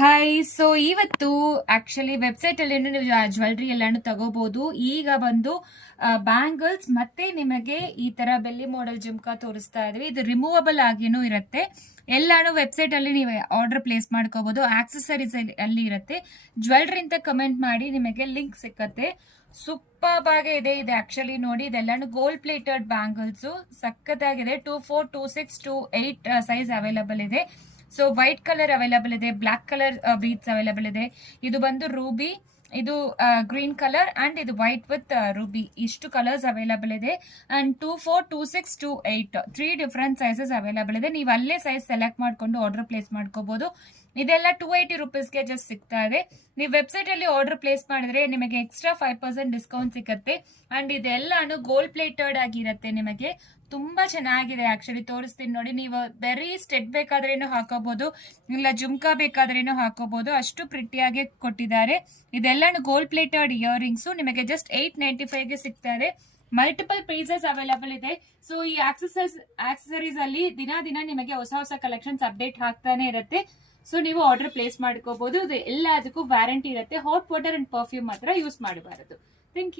Hi. So ಇವತ್ತು actually website ಅಲ್ಲಿ ನೀವು ಜ್ಯುವೆಲ್ರಿ ಎಲ್ಲಾನು ತಗೋಬಹುದು. ಈಗ ಬಂದು ಬ್ಯಾಂಗಲ್ಸ್ ಮತ್ತೆ ನಿಮಗೆ ಈ ತರ ಬೆಲ್ಲಿ ಮಾಡೆಲ್ ಜುಮ್ಕಾ ತೋರಿಸ್ತಾ ಇದ್ವಿ. ಇದು ರಿಮೂವಬಲ್ ಆಗಿನೂ ಇರುತ್ತೆ. ಎಲ್ಲಾನು ವೆಬ್ಸೈಟ್ ಅಲ್ಲಿ ನೀವು ಆರ್ಡರ್ ಪ್ಲೇಸ್ ಮಾಡ್ಕೋಬಹುದು. ಆಕ್ಸೆಸರೀಸ್ ಅಲ್ಲಿ ಇರುತ್ತೆ. ಜ್ಯುವೆಲ್ರಿ ಅಂತ ಕಮೆಂಟ್ ಮಾಡಿ, ನಿಮಗೆ ಲಿಂಕ್ ಸಿಕ್ಕತ್ತೆ. ಸೂಪರ್ ಆಗಿ ಇದೆ. ಇದು ಆಕ್ಚುಲಿ ನೋಡಿ, ಇದೆಲ್ಲಾನು ಗೋಲ್ಡ್ ಪ್ಲೇಟೆಡ್ ಬ್ಯಾಂಗಲ್ಸ್. ಸಖತ್ತಾಗಿದೆ. 24, 26, 28 ಸೈಜ್ ಅವೈಲಬಲ್ ಇದೆ. ಸೊ ವೈಟ್ ಕಲರ್ ಅವೈಲಬಲ್ ಇದೆ, ಬ್ಲಾಕ್ ಕಲರ್ ಬೀಡ್ಸ್ ಅವೈಲಬಲ್ ಇದೆ. ಇದು ಬಂದು ರೂಬಿ, ಇದು ಗ್ರೀನ್ ಕಲರ್ ಅಂಡ್ ಇದು ವೈಟ್ ವಿತ್ ರೂಬಿ. ಇಷ್ಟು ಕಲರ್ಸ್ ಅವೈಲಬಲ್ ಇದೆ. ಅಂಡ್ 24, 26, 28 3 ಡಿಫರೆಂಟ್ ಸೈಜಸ್ ಅವೈಲಬಲ್ ಇದೆ. ನೀವು ಅಲ್ಲೇ ಸೈಜ್ ಸೆಲೆಕ್ಟ್ ಮಾಡ್ಕೊಂಡು ಆರ್ಡರ್ ಪ್ಲೇಸ್ ಮಾಡ್ಕೋಬಹುದು. ಇದೆಲ್ಲ 280 ರುಪೀಸ್ಗೆ ಜಸ್ಟ್ ಸಿಗ್ತಾ ಇದೆ. ನೀವು ವೆಬ್ಸೈಟ್ ಅಲ್ಲಿ ಆರ್ಡರ್ ಪ್ಲೇಸ್ ಮಾಡಿದ್ರೆ ನಿಮಗೆ ಎಕ್ಸ್ಟ್ರಾ 5% ಡಿಸ್ಕೌಂಟ್ ಸಿಗುತ್ತೆ. ಅಂಡ್ ಇದೆಲ್ಲಾನು ಗೋಲ್ಡ್ ಪ್ಲೇಟೆಡ್ ಆಗಿರುತ್ತೆ. ನಿಮಗೆ ತುಂಬಾ ಚೆನ್ನಾಗಿದೆ. ಆಕ್ಚುಲಿ ತೋರಿಸ್ತೀನಿ ನೋಡಿ. ನೀವು ಬೆರಿ ಸ್ಟೆಡ್ ಬೇಕಾದ್ರೇನು ಹಾಕೋಬಹುದು, ಇಲ್ಲ ಜುಮ್ಕಾ ಬೇಕಾದ್ರೇನು ಹಾಕೋಬಹುದು. ಅಷ್ಟು ಪ್ರಿಟಿಯಾಗಿ ಕೊಟ್ಟಿದ್ದಾರೆ. ಇದೆಲ್ಲಾನು ಗೋಲ್ಡ್ ಪ್ಲೇಟೆಡ್ ಇಯರಿಂಗ್ಸ್. ನಿಮಗೆ ಜಸ್ಟ್ 895ಗೆ ಸಿಗ್ತಾ ಇದೆ. ಮಲ್ಟಿಪಲ್ ಪೀಸಸ್ ಅವೈಲಬಲ್ ಇದೆ. ಸೊ ಈ ಆಕ್ಸೆಸರೀಸ್ ಅಲ್ಲಿ ದಿನ ನಿಮಗೆ ಹೊಸ ಹೊಸ ಕಲೆಕ್ಷನ್ಸ್ ಅಪ್ಡೇಟ್ ಆಗ್ತಾನೆ ಇರುತ್ತೆ. ಸೊ ನೀವು ಆರ್ಡರ್ ಪ್ಲೇಸ್ ಮಾಡ್ಕೋಬಹುದು. ಇದು ಎಲ್ಲದಕ್ಕೂ ವ್ಯಾರಂಟಿ ಇರುತ್ತೆ. ಹಾಟ್ ವಾಟರ್ ಅಂಡ್ ಪರ್ಫ್ಯೂಮ್ ಮಾತ್ರ ಯೂಸ್ ಮಾಡಬಾರದು. Thank you.